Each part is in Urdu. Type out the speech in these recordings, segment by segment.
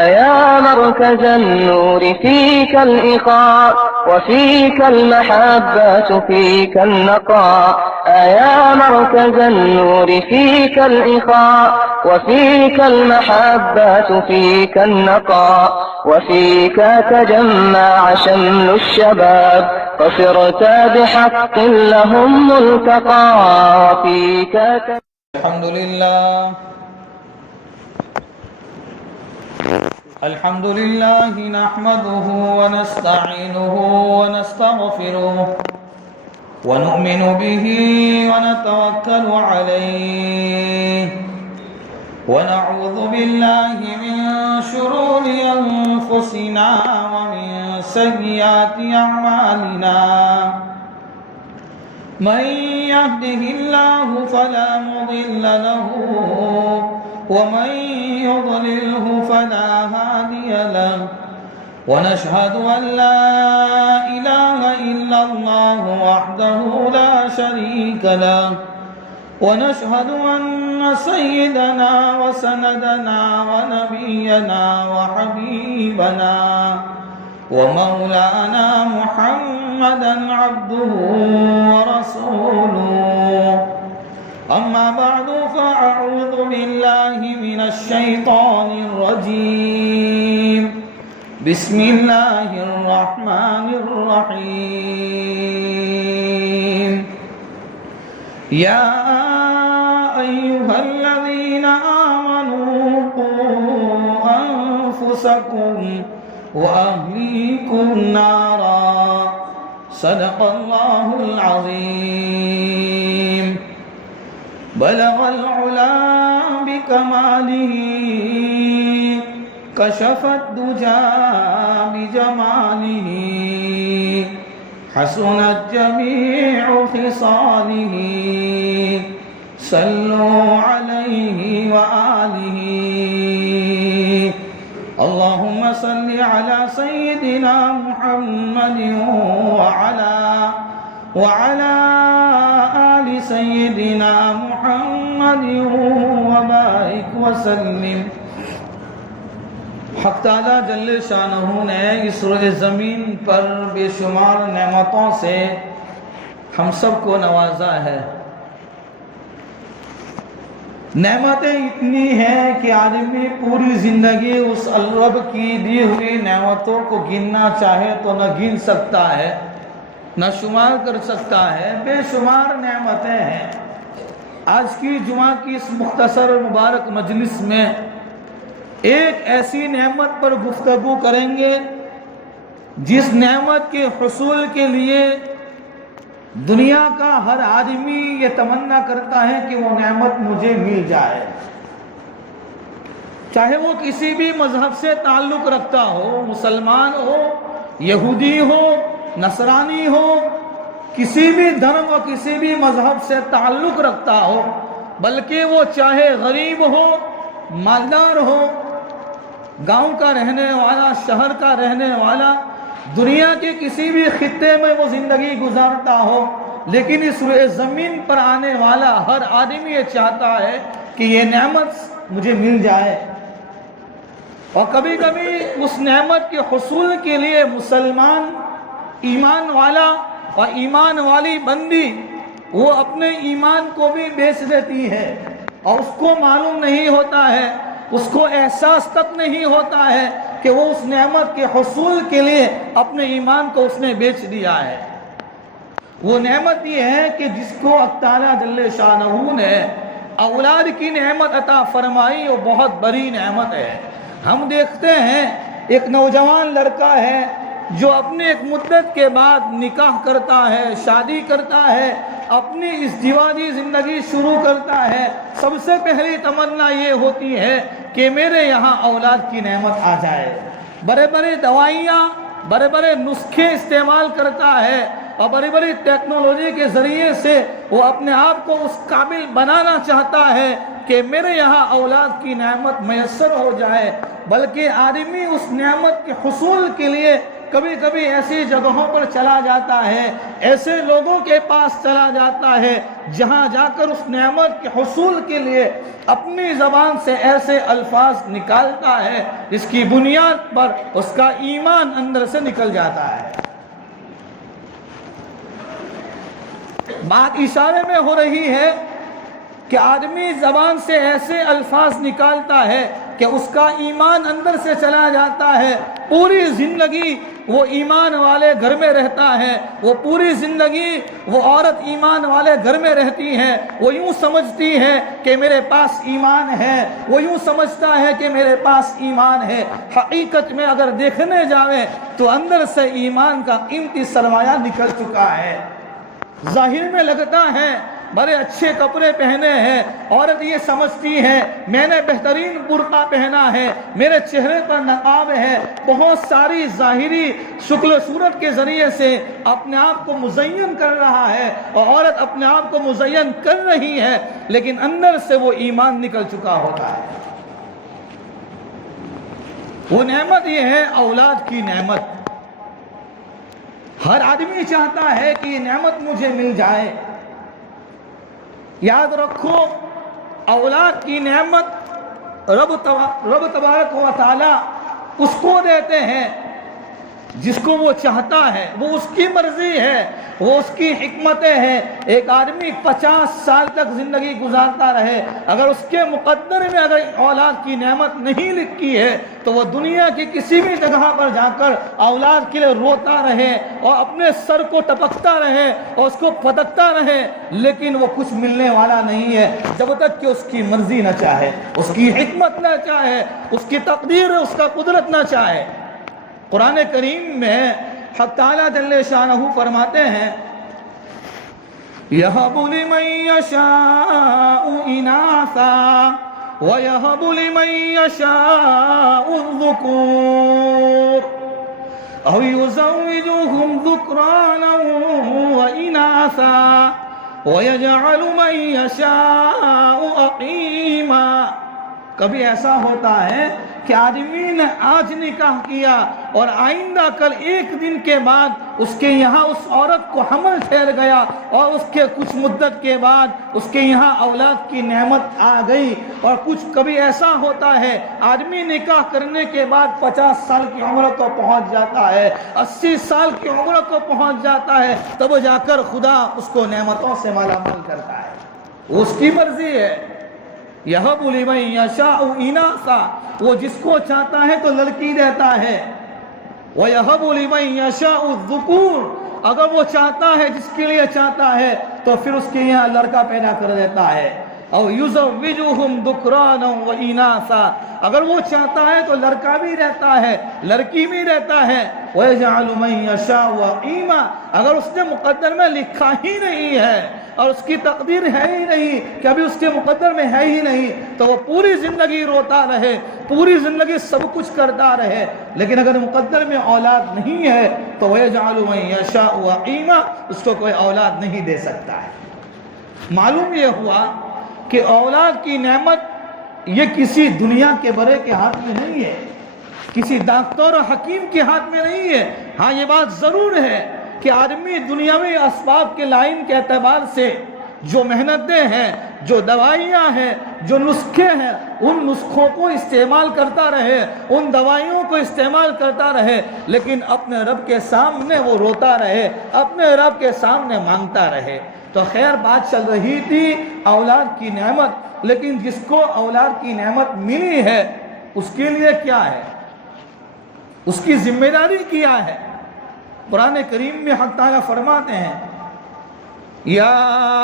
يا مركز النور فيك الإخاء وفيك المحبة فيك النقاء يا مركز النور فيك الإخاء وفيك المحبة فيك النقاء وفيك تجمع شمل الشباب فصرت بحق لهم ملتقى وفيك الحمد لله نحمده ونستعينه ونستغفره ونؤمن به ونتوكل عليه ونعوذ بالله من شرور أنفسنا ومن سيئات أعمالنا من يهده الله فلا مضل له ومن يضلله فلا هادي له ونشهد أن لا إله إلا الله وحده لا شريك له ونشهد أن سيدنا وسندنا ونبينا وحبيبنا ومولانا محمدا عبده ورسوله أما بعد فأعوذ بالله من الشيطان الرجيم بسم الله الرحمن الرحيم يا أيها الذين آمنوا قوا أنفسكم وأهليكم نارا صدق الله العظيم بلغ العلا بكماله كشف الدجى بجماله حسنت جميع خصاله صلوا عليه وآله اللهم صل على سيدنا محمد وعلى آل سيدنا محمد وبارك وسلم حق تعالیٰ جل شانہ نے اس روئے زمین پر بے شمار نعمتوں سے ہم سب کو نوازا ہے. نعمتیں اتنی ہیں کہ آدمی پوری زندگی اس رب کی دی ہوئی نعمتوں کو گننا چاہے تو نہ گن سکتا ہے نہ شمار کر سکتا ہے. بے شمار نعمتیں ہیں. آج کی جمعہ کی اس مختصر مبارک مجلس میں ایک ایسی نعمت پر گفتگو کریں گے جس نعمت کے حصول کے لیے دنیا کا ہر آدمی یہ تمنا کرتا ہے کہ وہ نعمت مجھے مل جائے. چاہے وہ کسی بھی مذہب سے تعلق رکھتا ہو، مسلمان ہو، یہودی ہو، نصرانی ہو، کسی بھی دھرم اور کسی بھی مذہب سے تعلق رکھتا ہو، بلکہ وہ چاہے غریب ہو، مالدار ہو، گاؤں کا رہنے والا، شہر کا رہنے والا، دنیا کے کسی بھی خطے میں وہ زندگی گزارتا ہو، لیکن اس روئے زمین پر آنے والا ہر آدمی یہ چاہتا ہے کہ یہ نعمت مجھے مل جائے. اور کبھی کبھی اس نعمت کے حصول کے لیے مسلمان، ایمان والا اور ایمان والی بندی وہ اپنے ایمان کو بھی بیچ دیتی ہے اور اس کو معلوم نہیں ہوتا ہے، اس کو احساس تک نہیں ہوتا ہے کہ وہ اس نعمت کے حصول کے لیے اپنے ایمان کو اس نے بیچ دیا ہے. وہ نعمت یہ ہے کہ جس کو اللہ تعالیٰ جل شانہ نے اولاد کی نعمت عطا فرمائی، وہ بہت بڑی نعمت ہے. ہم دیکھتے ہیں ایک نوجوان لڑکا ہے جو اپنے ایک مدت کے بعد نکاح کرتا ہے، شادی کرتا ہے، اپنی ازدواجی زندگی شروع کرتا ہے. سب سے پہلی تمنا یہ ہوتی ہے کہ میرے یہاں اولاد کی نعمت آ جائے. بڑے بڑے دوائیاں، بڑے بڑے نسخے استعمال کرتا ہے اور بڑی بڑی ٹیکنالوجی کے ذریعے سے وہ اپنے آپ کو اس قابل بنانا چاہتا ہے کہ میرے یہاں اولاد کی نعمت میسر ہو جائے. بلکہ آدمی اس نعمت کے حصول کے لیے کبھی کبھی ایسی جگہوں پر چلا جاتا ہے، ایسے لوگوں کے پاس چلا جاتا ہے جہاں جا کر اس نعمت کے حصول کے لیے اپنی زبان سے ایسے الفاظ نکالتا ہے جس کی بنیاد پر اس کا ایمان اندر سے نکل جاتا ہے۔ بات اشارے میں ہو رہی ہے کہ آدمی زبان سے ایسے الفاظ نکالتا ہے کہ اس کا ایمان اندر سے چلا جاتا ہے، پوری زندگی وہ ایمان والے گھر میں رہتا ہے، وہ پوری زندگی وہ عورت ایمان والے گھر میں رہتی ہے، وہ یوں سمجھتی ہے کہ میرے پاس ایمان ہے، وہ یوں سمجھتا ہے کہ میرے پاس ایمان ہے۔ حقیقت میں اگر دیکھنے جاویں تو اندر سے ایمان کا قیمتی سرمایہ نکل چکا ہے۔ ظاہر میں لگتا ہے بڑے اچھے کپڑے پہنے ہیں، عورت یہ سمجھتی ہے میں نے بہترین برقع پہنا ہے، میرے چہرے پر نقاب ہے، بہت ساری ظاہری شکل و صورت کے ذریعے سے اپنے آپ کو مزین کر رہا ہے، اور عورت اپنے آپ کو مزین کر رہی ہے، لیکن اندر سے وہ ایمان نکل چکا ہوتا ہے۔ وہ نعمت یہ ہے اولاد کی نعمت۔ ہر آدمی چاہتا ہے کہ یہ نعمت مجھے مل جائے۔ یاد رکھو اولاد کی نعمت رب تبارک و تعالی اس کو دیتے ہیں جس کو وہ چاہتا ہے، وہ اس کی مرضی ہے، وہ اس کی حکمتیں ہیں۔ ایک آدمی 50 سال تک زندگی گزارتا رہے، اگر اس کے مقدر میں اگر اولاد کی نعمت نہیں لکھی ہے تو وہ دنیا کی کسی بھی جگہ پر جا کر اولاد کے لیے روتا رہے اور اپنے سر کو ٹپکتا رہے اور اس کو پھٹکتا رہے، لیکن وہ کچھ ملنے والا نہیں ہے جب تک کہ اس کی مرضی نہ چاہے، اس کی حکمت نہ چاہے، اس کی تقدیر، اس کا قدرت نہ چاہے۔ قرآن کریم میں حق تعالیٰ جل شانہ فرماتے ہیں یَهَبُ لِمَن يَشَاءُ إِنَاثًا وَيَهَبُ لِمَن يَشَاءُ الذُّكُورَ أَوْ يُزَوِّجُهُمْ ذُكْرَانًا وَإِنَاثًا وَيَجْعَلُ مَن يَشَاءُ عَقِيمًا۔ کبھی ایسا ہوتا ہے کہ آدمی نے آج نکاح کیا اور آئندہ کل ایک دن کے بعد اس کے یہاں اس عورت کو حمل ٹھہر گیا اور اس کے کچھ مدت کے بعد اس کے یہاں اولاد کی نعمت آ گئی۔ اور کچھ کبھی ایسا ہوتا ہے آدمی نکاح کرنے کے بعد 50 سال کی عمر کو پہنچ جاتا ہے، 80 سال کی عمر کو پہنچ جاتا ہے، تب جا کر خدا اس کو نعمتوں سے مالا مال کرتا ہے۔ اس کی مرضی ہے۔ یَهَبُ لِمَن يَشَاءُ إِنَاثًا، وہ جس کو چاہتا ہے تو لڑکی دیتا ہے۔ وَيَهَبُ لِمَن يَشَاءُ الذُّكُورَ، اگر وہ چاہتا ہے جس کے لیے چاہتا ہے تو پھر اس کے یہاں لڑکا پیدا کر دیتا ہے۔ أَوْ يُزَوِّجُهُمْ ذُكْرَانًا وَإِنَاثًا، اگر وہ چاہتا ہے تو لڑکا بھی رہتا ہے، لڑکی بھی رہتا ہے۔ وَيَجْعَلُ مَن يَشَاءُ عَقِيمًا، اگر اس نے مقدر میں لکھا ہی نہیں ہے اور اس کی تقدیر ہے ہی نہیں کہ ابھی اس کے مقدر میں ہے ہی نہیں، تو وہ پوری زندگی روتا رہے، پوری زندگی سب کچھ کرتا رہے، لیکن اگر مقدر میں اولاد نہیں ہے تو وَيَجْعَلُ مَن يَشَاءُ عَقِيمًا، اس کو کوئی اولاد نہیں دے سکتا ہے۔ معلوم یہ ہوا کہ اولاد کی نعمت یہ کسی دنیا کے بڑے کے ہاتھ میں نہیں ہے، کسی ڈاکٹر اور حکیم کے ہاتھ میں نہیں ہے۔ ہاں یہ بات ضرور ہے کہ آدمی دنیاوی اسباب کے لائن کے اعتبار سے جو محنتیں ہیں، جو دوائیاں ہیں، جو نسخے ہیں، ان نسخوں کو استعمال کرتا رہے، ان دوائیوں کو استعمال کرتا رہے، لیکن اپنے رب کے سامنے وہ روتا رہے، اپنے رب کے سامنے مانگتا رہے۔ تو خیر بات چل رہی تھی اولاد کی نعمت، لیکن جس کو اولاد کی نعمت ملی ہے اس کے لیے کیا ہے، اس کی ذمہ داری کیا ہے؟ قرآن کریم میں حق تعالیٰ فرماتے ہیں یا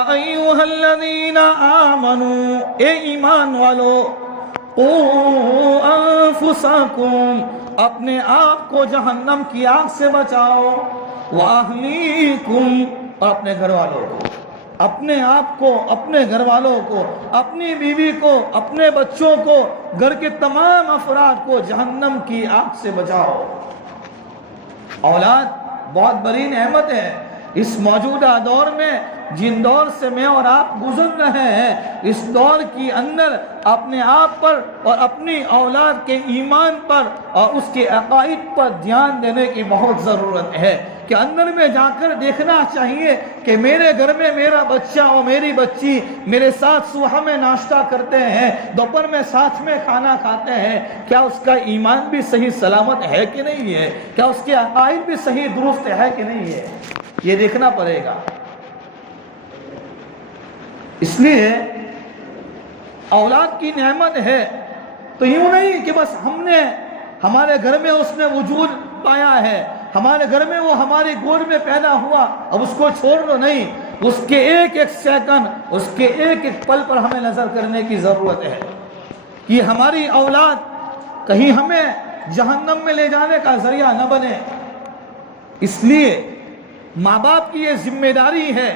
ایھا الذین آمنوا، اے ایمان والو، قوا انفسکم، اپنے آپ کو جہنم کی آگ سے بچاؤ، واہلیکم، اور اپنے گھر والوں کو، اپنے آپ کو، اپنے گھر والوں کو، اپنی بیوی کو، اپنے بچوں کو، گھر کے تمام افراد کو جہنم کی آگ سے بچاؤ۔ اولاد بہت بڑی نعمت ہے، اس موجودہ دور میں جن دور سے میں اور آپ گزر رہے ہیں، اس دور کے اندر اپنے آپ پر اور اپنی اولاد کے ایمان پر اور اس کے عقائد پر دھیان دینے کی بہت ضرورت ہے کہ اندر میں جا کر دیکھنا چاہیے کہ میرے گھر میں میرا بچہ اور میری بچی میرے ساتھ صبح میں ناشتہ کرتے ہیں، دوپہر میں ساتھ میں کھانا کھاتے ہیں، کیا اس کا ایمان بھی صحیح سلامت ہے کہ نہیں ہے، کیا اس کے عقائد بھی صحیح درست ہے کہ نہیں ہے، یہ دیکھنا پڑے گا۔ اس لیے اولاد کی نعمت ہے تو یوں نہیں کہ بس ہم نے ہمارے گھر میں اس نے وجود پایا ہے، ہمارے گھر میں وہ ہماری گود میں پیدا ہوا، اب اس کو چھوڑ دو، نہیں، اس کے ایک ایک سیکنڈ، اس کے ایک ایک پل پر ہمیں نظر کرنے کی ضرورت ہے کہ ہماری اولاد کہیں ہمیں جہنم میں لے جانے کا ذریعہ نہ بنے۔ اس لیے ماں باپ کی یہ ذمہ داری ہے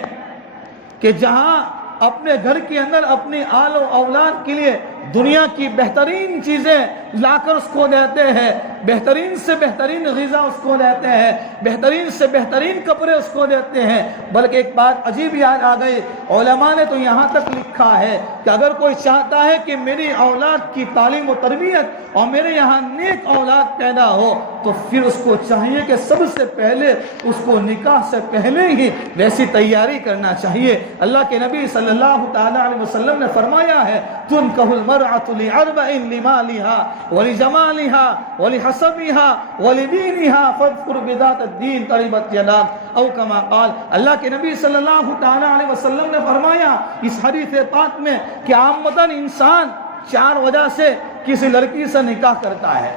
کہ جہاں اپنے گھر کے اندر اپنی آل و اولاد کے لیے دنیا کی بہترین چیزیں لا کر اس کو دیتے ہیں، بہترین سے بہترین غذا اس کو دیتے ہیں، بہترین سے بہترین کپڑے اس کو دیتے ہیں، بلکہ ایک بات عجیب یاد آ گئی، علماء نے تو یہاں تک لکھا ہے کہ اگر کوئی چاہتا ہے کہ میری اولاد کی تعلیم و تربیت اور میرے یہاں نیک اولاد پیدا ہو تو پھر اس کو چاہیے کہ سب سے پہلے اس کو نکاح سے پہلے ہی ویسی تیاری کرنا چاہیے۔ اللہ کے نبی صلی اللہ تعالی علیہ وسلم نے فرمایا ہے تنکح المرأة لأربع لمالها ولجمالها ولحسبها ولدينها فاذكر بذات الدين تربت يداك او كما قال۔ اللہ کے نبی صلی اللہ تعالی علیہ وسلم نے فرمایا اس حدیث پاک میں کہ عامتاً انسان 4 وجہ سے کسی لڑکی سے نکاح کرتا ہے۔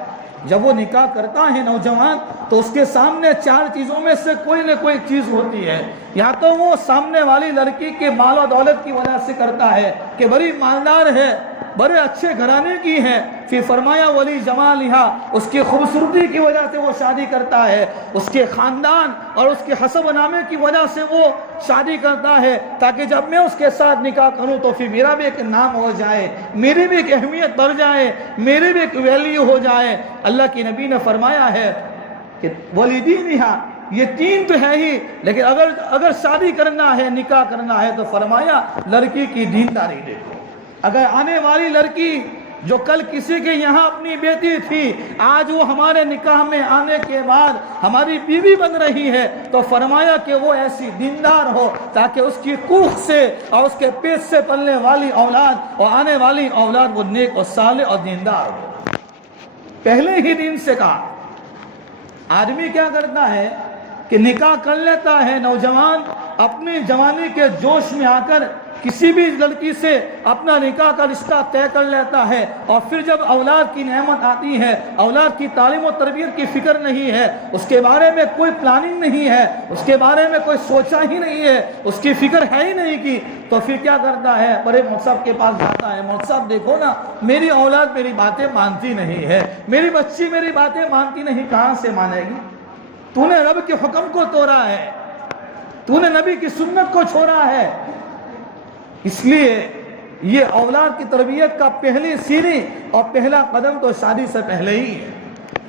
جب وہ نکاح کرتا ہے نوجوان تو اس کے سامنے 4 چیزوں میں سے کوئی نہ کوئی چیز ہوتی ہے، یا تو وہ سامنے والی لڑکی کے مال و دولت کی وجہ سے کرتا ہے کہ بڑی مالدار ہے، بڑے اچھے گھرانے کی ہے، پھر فرمایا ولی جمالہا، اس کی خوبصورتی کی وجہ سے وہ شادی کرتا ہے، اس کے خاندان اور اس کے حسب نامے کی وجہ سے وہ شادی کرتا ہے تاکہ جب میں اس کے ساتھ نکاح کروں تو پھر میرا بھی ایک نام ہو جائے، میری بھی ایک اہمیت بڑھ جائے، میری بھی ایک ویلیو ہو جائے۔ اللہ کی نبی نے فرمایا ہے کہ ولیدینہا، یہ 3 تو ہے ہی، لیکن اگر شادی کرنا ہے، نکاح کرنا ہے تو فرمایا لڑکی کی دینداری دیکھو۔ اگر آنے والی لڑکی جو کل کسی کے یہاں اپنی بیٹی تھی آج وہ ہمارے نکاح میں آنے کے بعد ہماری بیوی بن رہی ہے تو فرمایا کہ وہ ایسی دیندار ہو تاکہ اس کی کوکھ سے اور اس کے پیٹ سے پلنے والی اولاد اور آنے والی اولاد وہ نیک اور صالح اور دیندار ہو۔ پہلے ہی دن سے کہا۔ آدمی کیا کرتا ہے کہ نکاح کر لیتا ہے، نوجوان اپنی جوانی کے جوش میں آ کر کسی بھی لڑکی سے اپنا نکاح کا رشتہ طے کر لیتا ہے، اور پھر جب اولاد کی نعمت آتی ہے، اولاد کی تعلیم و تربیت کی فکر نہیں ہے، اس کے بارے میں کوئی پلاننگ نہیں ہے، اس کے بارے میں کوئی سوچا ہی نہیں ہے، اس کی فکر ہے ہی نہیں کی، تو پھر کیا کرتا ہے، بڑے مولوی صاحب کے پاس جاتا ہے، مولوی صاحب دیکھو نا میری اولاد میری باتیں مانتی نہیں ہے، میری بچی میری باتیں مانتی نہیں، کہاں سے مانے گی؟ تو نے رب کے حکم کو توڑا ہے، تو نے نبی کی سنت کو چھوڑا ہے۔ اس لیے یہ اولاد کی تربیت کا پہلی سیڑھی اور پہلا قدم تو شادی سے پہلے ہی ہے۔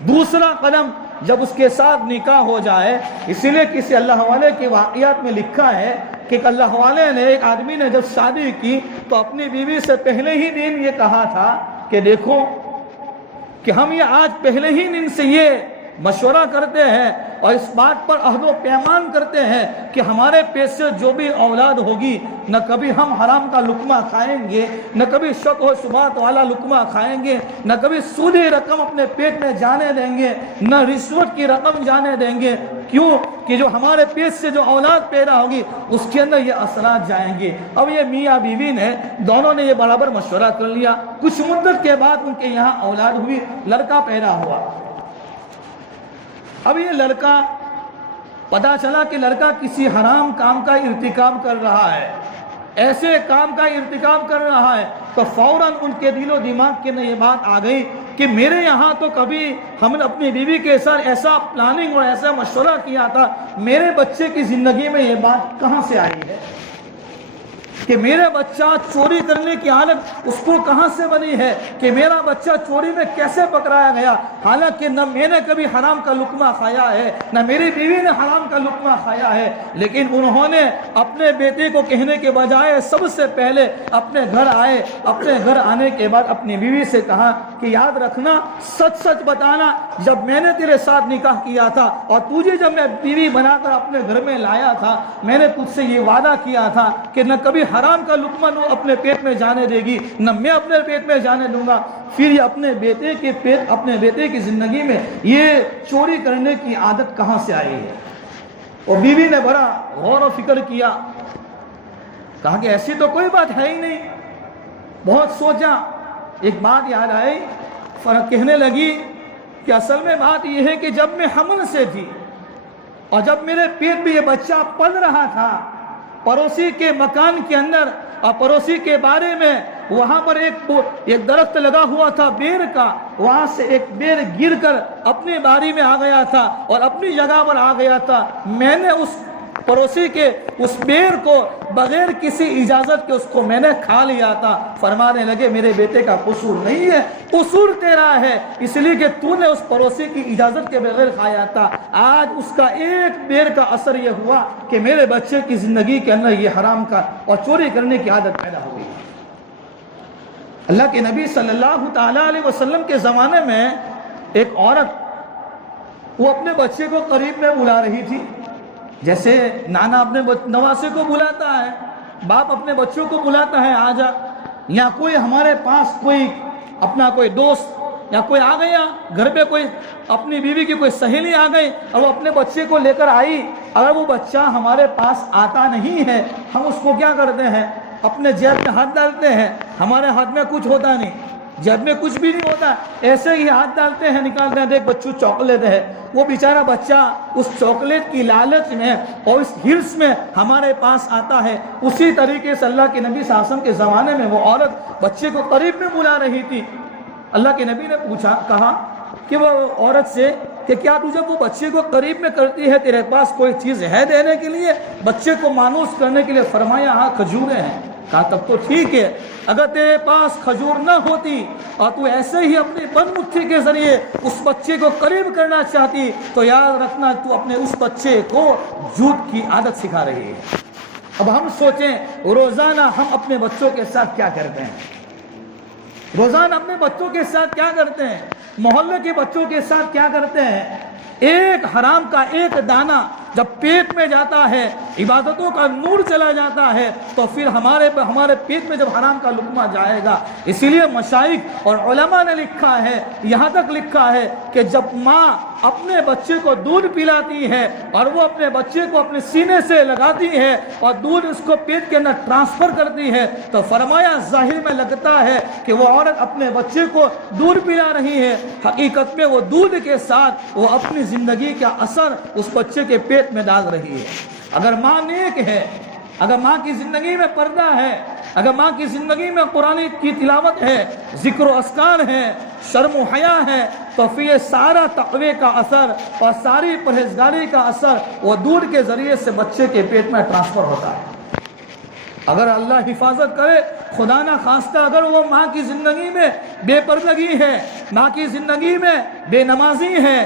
دوسرا قدم جب اس کے ساتھ نکاح ہو جائے، اسی لیے کسی اللہ والے کے واقعات میں لکھا ہے کہ اللہ والے نے، ایک آدمی نے جب شادی کی تو اپنی بیوی سے پہلے ہی دن یہ کہا تھا کہ دیکھو کہ ہم یہ آج پہلے ہی دن سے یہ مشورہ کرتے ہیں اور اس بات پر عہد و پیمان کرتے ہیں کہ ہمارے پیٹ سے جو بھی اولاد ہوگی نہ کبھی ہم حرام کا لقمہ کھائیں گے، نہ کبھی شک و شبہات والا لقمہ کھائیں گے، نہ کبھی سودی رقم اپنے پیٹ میں جانے دیں گے، نہ رشوت کی رقم جانے دیں گے۔ کیوں کہ جو ہمارے پیٹ سے جو اولاد پیدا ہوگی اس کے اندر یہ اثرات جائیں گے۔ اب یہ میاں بیوی نے دونوں نے یہ برابر مشورہ کر لیا، کچھ مدت کے بعد ان کے یہاں اولاد ہوئی، لڑکا پیدا ہوا۔ اب یہ لڑکا پتا چلا کہ لڑکا کسی حرام کام کا ارتکاب کر رہا ہے، ایسے کام کا ارتکاب کر رہا ہے، تو فوراً ان کے دل و دماغ کے اندر یہ بات آ گئی کہ میرے یہاں تو کبھی ہم نے اپنی بیوی کے ساتھ ایسا پلاننگ اور ایسا مشورہ کیا تھا، میرے بچے کی زندگی میں یہ بات کہاں سے آئی ہے؟ کہ میرا بچہ چوری کرنے کی عادت اس کو کہاں سے بنی ہے، کہ میرا بچہ چوری میں کیسے پکڑایا گیا، حالانکہ نہ میں نے کبھی حرام کا لقمہ کھایا ہے، نہ میری بیوی نے حرام کا لقمہ کھایا ہے، لیکن انہوں نے اپنے بیٹے کو کہنے کے بجائے سب سے پہلے اپنے گھر آئے، اپنے گھر آنے کے بعد اپنی بیوی سے کہا کہ یاد رکھنا، سچ سچ بتانا، جب میں نے تیرے ساتھ نکاح کیا تھا اور تجھے جب میں بیوی بنا کر اپنے گھر میں لایا تھا، میں نے تجھ سے یہ وعدہ کیا تھا کہ نہ کبھی حرام کا لقمہ نہ اپنے پیٹ میں جانے دے گی، نہ میں اپنے پیٹ میں جانے دوں گا۔ پھر یہ اپنے بیٹے کی زندگی میں یہ چوری کرنے کی عادت کہاں سے آئی ہے؟ اور بیوی نے بڑا غور و فکر کیا، کہا کہ ایسی تو کوئی بات ہے ہی نہیں۔ بہت سوچا، ایک بات یاد آئی، فرق کہنے لگی کہ اصل میں بات یہ ہے کہ جب میں حمل سے تھی اور جب میرے پیٹ میں یہ بچہ پل رہا تھا، پڑوسی کے مکان کے اندر اور پڑوسی کے بارے میں وہاں پر ایک درخت لگا ہوا تھا بیر کا، وہاں سے ایک بیر گر کر اپنی باری میں آ گیا تھا اور اپنی جگہ پر آ گیا تھا۔ میں نے اس پڑوسی کے اس بیر کو بغیر کسی اجازت کے اس کو میں نے کھا لیا تھا۔ فرمانے لگے میرے بیٹے کا قصور نہیں ہے، قصور تیرا ہے، اس لیے کہ تو نے اس پڑوسی کی اجازت کے بغیر کھایا تھا۔ آج اس کا ایک بیر کا اثر یہ ہوا کہ میرے بچے کی زندگی کے اندر یہ حرام کا اور چوری کرنے کی عادت پیدا ہو گئی۔ اللہ کے نبی صلی اللہ تعالیٰ علیہ وسلم کے زمانے میں ایک عورت وہ اپنے بچے کو قریب میں بلا رہی تھی، جیسے نانا اپنے نواسے کو بلاتا ہے، باپ اپنے بچوں کو بلاتا ہے آجا، یا کوئی ہمارے پاس کوئی اپنا کوئی دوست یا کوئی آ گیا گھر پہ، کوئی اپنی بیوی کی کوئی سہیلی آ گئی اور وہ اپنے بچے کو لے کر آئی، اگر وہ بچہ ہمارے پاس آتا نہیں ہے، ہم اس کو کیا کرتے ہیں؟ اپنے جیب میں ہاتھ ڈالتے ہیں، ہمارے ہاتھ میں کچھ ہوتا نہیں، جیب میں کچھ بھی نہیں ہوتا، ایسے ہی ہاتھ ڈالتے ہیں، نکالتے ہیں، دیکھ بچوں چاکلیٹ ہے، وہ بیچارہ بچہ اس چاکلیٹ کی لالچ میں اور اس ہرس میں ہمارے پاس آتا ہے۔ اسی طریقے سے اللہ کے نبی صلی اللہ علیہ وسلم کے زمانے میں وہ عورت بچے کو قریب میں بلا رہی تھی۔ اللہ کے نبی نے کہا کہ وہ عورت سے کہ کیا تجھے وہ بچے کو قریب میں کرتی ہے، تیرے پاس کوئی چیز ہے دینے کے لیے، بچے کو مانوس کرنے کے لیے؟ فرمایا ہاں کھجوریں ہیں۔ کہا تب تو ٹھیک ہے، اگر تیرے پاس کھجور نہ ہوتی اور تو ایسے ہی اپنی بند مٹھی کے ذریعے اس بچے کو قریب کرنا چاہتی تو یاد رکھنا تو اپنے اس بچے کو جھوٹ کی عادت سکھا رہی ہے۔ اب ہم سوچیں روزانہ ہم اپنے بچوں کے ساتھ کیا کرتے ہیں، روزانہ اپنے بچوں کے ساتھ کیا کرتے ہیں، محلے کے بچوں کے ساتھ کیا کرتے ہیں۔ ایک حرام کا ایک دانہ جب پیٹ میں جاتا ہے، عبادتوں کا نور چلا جاتا ہے، تو پھر ہمارے پیٹ میں جب حرام کا لقمہ جائے گا۔ اسی لیے مشائخ اور علماء نے لکھا ہے، یہاں تک لکھا ہے کہ جب ماں اپنے بچے کو دودھ پلاتی ہے اور وہ اپنے بچے کو اپنے سینے سے لگاتی ہے اور دودھ اس کو پیٹ کے اندر ٹرانسفر کرتی ہے، تو فرمایا ظاہر میں لگتا ہے کہ وہ عورت اپنے بچے کو دودھ پلا رہی ہے، حقیقت میں وہ دودھ کے ساتھ وہ اپنی زندگی کا اثر اس بچے کے پیٹ میں ڈال رہی ہے۔ اگر ماں نیک ہے، اگر ماں کی زندگی میں پردہ ہے، اگر ماں کی زندگی میں قرآن کی تلاوت ہے، ذکر و اذکار ہے، شرم و حیا ہے، تو پھر یہ سارا تقوی کا اثر اور ساری پرہیزگاری کا اثر وہ دودھ کے ذریعے سے بچے کے پیٹ میں ٹرانسفر ہوتا ہے۔ اگر اللہ حفاظت کرے، خدا نہ خواستہ اگر وہ ماں کی زندگی میں بے پردگی ہے، ماں کی زندگی میں بے نمازی ہے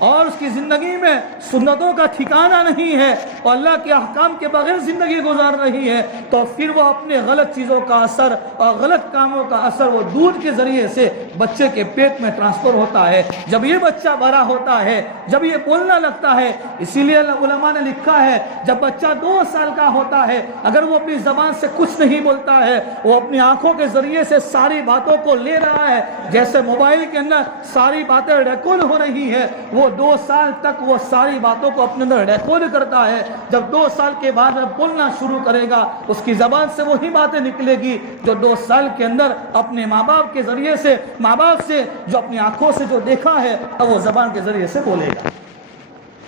اور اس کی زندگی میں سنتوں کا ٹھکانہ نہیں ہے اور اللہ کے احکام کے بغیر زندگی گزار رہی ہے، تو پھر وہ اپنے غلط چیزوں کا اثر اور غلط کاموں کا اثر وہ دودھ کے ذریعے سے بچے کے پیٹ میں ٹرانسفر ہوتا ہے۔ جب یہ بچہ بڑا ہوتا ہے، جب یہ بولنا لگتا ہے، اسی لیے علماء نے لکھا ہے جب بچہ 2 سال کا ہوتا ہے، اگر وہ اپنی زبان سے کچھ نہیں بولتا ہے، وہ اپنی آنکھوں کے ذریعے سے ساری باتوں کو لے رہا ہے، جیسے موبائل کے اندر ساری باتیں ریکارڈ ہو رہی ہے، وہ 2 سال تک وہ ساری باتوں کو اپنے اندر ریکارڈ کرتا ہے۔ جب 2 سال کے بعد بولنا شروع کرے گا، اس کی زبان سے وہی باتیں نکلے گی جو 2 سال کے اندر اپنے ماں باپ کے ذریعے سے، ماں باپ سے جو اپنی آنکھوں سے جو دیکھا ہے، اب وہ زبان کے ذریعے سے بولے گا۔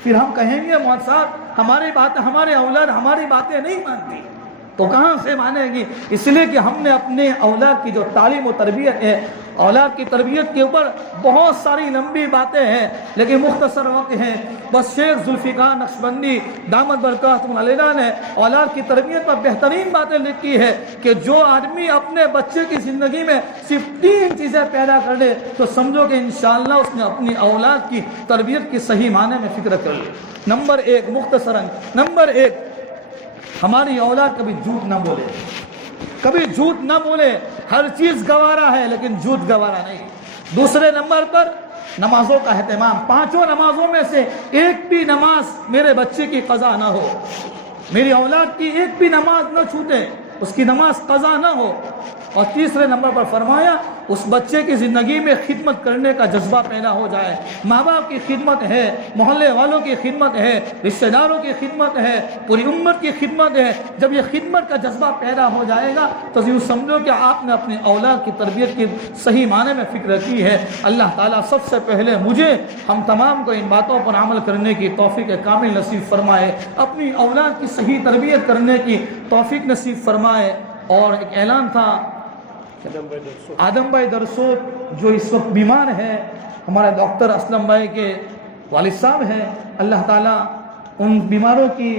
پھر ہم کہیں گے مولوی صاحب ہمارے اولاد ہماری باتیں نہیں مانتی، تو کہاں سے مانے گی؟ اس لیے کہ ہم نے اپنے اولاد کی جو تعلیم و تربیت ہے اولاد کی تربیت کے اوپر بہت ساری لمبی باتیں ہیں لیکن مختصر وقت ہیں. بس شیخ ذوالفقار نقشبندی دامت برکاتہم علیہ نے اولاد کی تربیت پر بہترین باتیں لکھی ہے کہ جو آدمی اپنے بچے کی زندگی میں صرف 3 چیزیں پیدا کر لے تو سمجھو کہ انشاءاللہ اس نے اپنی اولاد کی تربیت کی صحیح معنی میں فکر کر لی. نمبر 1 مختصراً، نمبر 1 ہماری اولاد کبھی جھوٹ نہ بولے، کبھی جھوٹ نہ بولے. ہر چیز گوارا ہے لیکن جھوٹ گوارا نہیں. دوسرے نمبر پر نمازوں کا اہتمام. 5 نمازوں میں سے ایک بھی نماز میرے بچے کی قضا نہ ہو، میری اولاد کی ایک بھی نماز نہ چھوٹے، اس کی نماز قضا نہ ہو. اور تیسرے نمبر پر فرمایا اس بچے کی زندگی میں خدمت کرنے کا جذبہ پیدا ہو جائے. ماں باپ کی خدمت ہے، محلے والوں کی خدمت ہے، رشتہ داروں کی خدمت ہے، پوری امت کی خدمت ہے. جب یہ خدمت کا جذبہ پیدا ہو جائے گا تو یوں سمجھو کہ آپ نے اپنی اولاد کی تربیت کی صحیح معنی میں فکر کی ہے. اللہ تعالیٰ سب سے پہلے مجھے ہم تمام کو ان باتوں پر عمل کرنے کی توفیق کامل نصیب فرمائے، اپنی اولاد کی صحیح تربیت کرنے کی توفیق نصیب فرمائے. اور ایک اعلان تھا، آدم بھائی درسوت جو اس وقت بیمار ہے، ہمارے ڈاکٹر اسلم بھائی کے والد صاحب ہیں، اللہ تعالیٰ ان بیماروں کی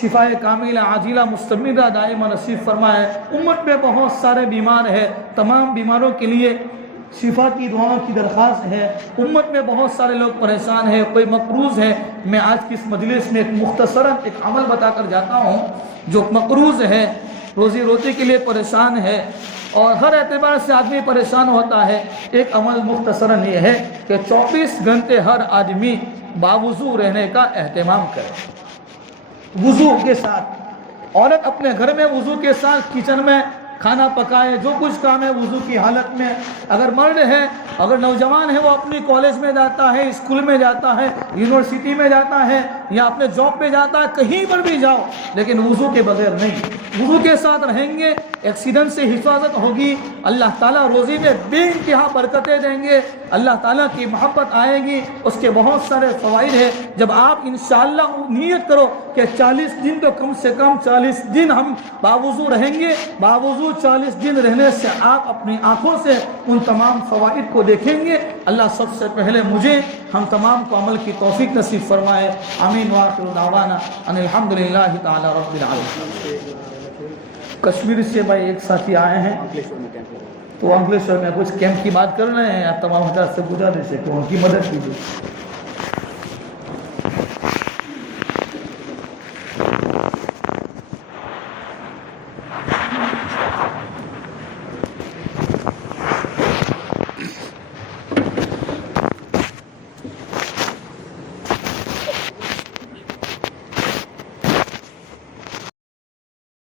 شفائے کاملہ عاجلہ مستمرہ دائمہ نصیب فرمائے. امت میں بہت سارے بیمار ہیں، تمام بیماروں کے لیے شفا کی دعاؤں کی درخواست ہے. امت میں بہت سارے لوگ پریشان ہیں، کوئی مقروض ہے. میں آج کی اس مجلس میں ایک مختصراً ایک عمل بتا کر جاتا ہوں. جو مقروض ہے، روزی روٹی کے لیے پریشان ہے اور ہر اعتبار سے آدمی پریشان ہوتا ہے، ایک عمل مختصراً یہ ہے کہ 24 گھنٹے ہر آدمی باوضو رہنے کا اہتمام کرے. وضو کے ساتھ عورت اپنے گھر میں وضو کے ساتھ کچن میں کھانا پکائے، جو کچھ کام ہے وضو کی حالت میں. اگر مرد ہے، اگر نوجوان ہے، وہ اپنی کالج میں جاتا ہے، اسکول میں جاتا ہے، یونیورسٹی میں جاتا ہے یا اپنے جاب پہ جاتا ہے، کہیں پر بھی جاؤ لیکن وضو کے بغیر نہیں. وضو کے ساتھ رہیں گے، ایکسیڈنٹ سے حفاظت ہوگی. اللہ تعالیٰ روزی میں بے انتہا برکتیں دیں گے، اللہ تعالیٰ کی محبت آئے گی. اس کے بہت سارے فوائد ہیں. جب آپ انشاءاللہ نیت کرو کہ 40 دن تو کم سے کم 40 دن ہم باوضو رہیں گے، باوضو 40 دن رہنے سے آپ اپنی آنکھوں سے ان تمام فوائد کو دیکھیں گے. اللہ سب سے پہلے مجھے ہم تمام کو عمل کی توفیق نصیب فرمائے. آمین وآخر دعوانا ان الحمدللہ تعالی رب العالمین. کشمیر سے بھائی ایک ساتھی آئے ہیں تو انگلیشور میں کچھ کیمپ کی بات کر رہے ہیں، آپ تمام حضرات سے گزارش ہے کہ ان کی مدد کیجیے.